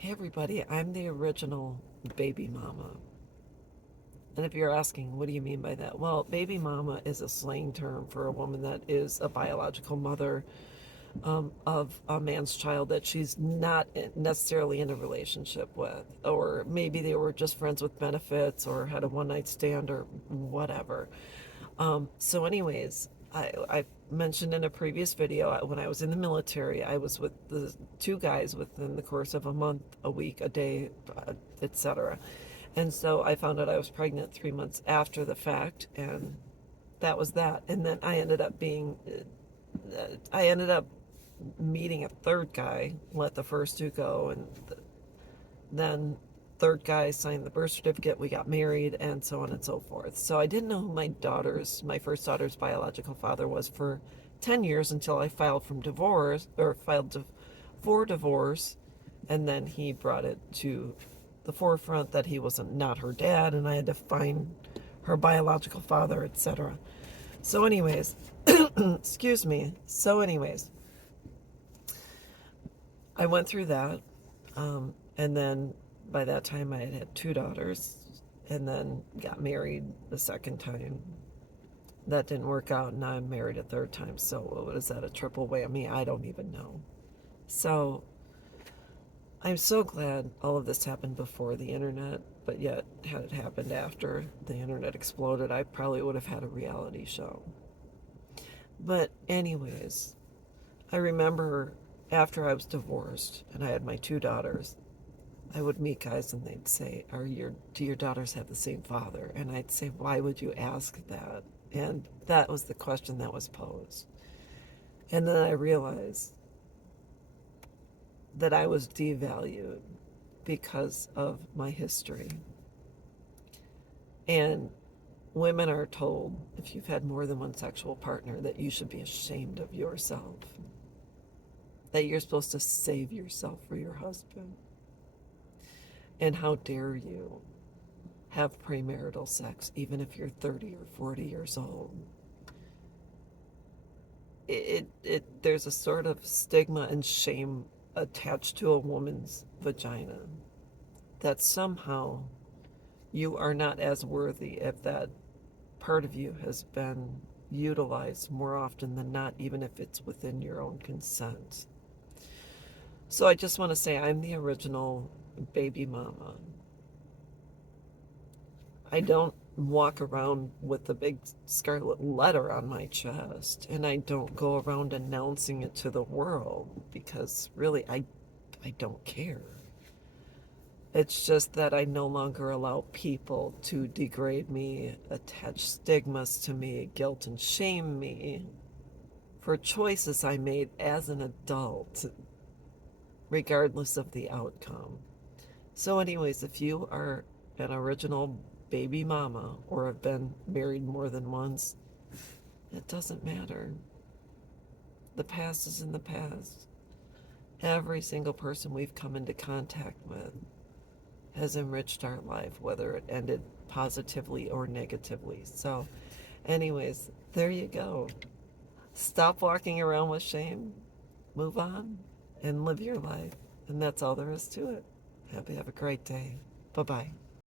Hey everybody, I'm the original baby mama. And if you're asking, what do you mean by that? Well, baby mama is a slang term for a woman that is a biological mother of a man's child that she's not necessarily in a relationship with. Or maybe they were just friends with benefits or had a one night stand or whatever. Anyways, I mentioned in a previous video when I was in the military, I was with the two guys within the course of a month, a week, a day, etc. And so I found out I was pregnant 3 months after the fact, and that was that. And then I ended up meeting a third guy, let the first two go, and then third guy signed the birth certificate, we got married, and so on and so forth. So I didn't know who my first daughter's biological father was for 10 years until I filed for divorce, and then he brought it to the forefront that he was not her dad, and I had to find her biological father, etc. So anyways, excuse me. So anyways, I went through that. And then by that time, I had two daughters and then got married the second time. That didn't work out. Now I'm married a third time. So, what is that? A triple whammy? I don't even know. So, I'm so glad all of this happened before the internet, but yet, had it happened after the internet exploded, I probably would have had a reality show. But, anyways, I remember after I was divorced and I had my two daughters, I would meet guys and they'd say, do your daughters have the same father? And I'd say, why would you ask that? And that was the question that was posed. And then I realized that I was devalued because of my history. And women are told, if you've had more than one sexual partner, that you should be ashamed of yourself, that you're supposed to save yourself for your husband. And how dare you have premarital sex, even if you're 30 or 40 years old. There's a sort of stigma and shame attached to a woman's vagina that somehow you are not as worthy if that part of you has been utilized more often than not, even if it's within your own consent. So I just want to say I'm the original baby mama. I don't walk around with a big scarlet letter on my chest, and I don't go around announcing it to the world because really I don't care. It's just that I no longer allow people to degrade me, attach stigmas to me, guilt and shame me for choices I made as an adult, regardless of the outcome. So, anyways, if you are an original baby mama or have been married more than once, it doesn't matter. The past is in the past. Every single person we've come into contact with has enriched our life, whether it ended positively or negatively. So, anyways, there you go. Stop walking around with shame, move on, and live your life. And that's all there is to it. Have a great day. Bye bye.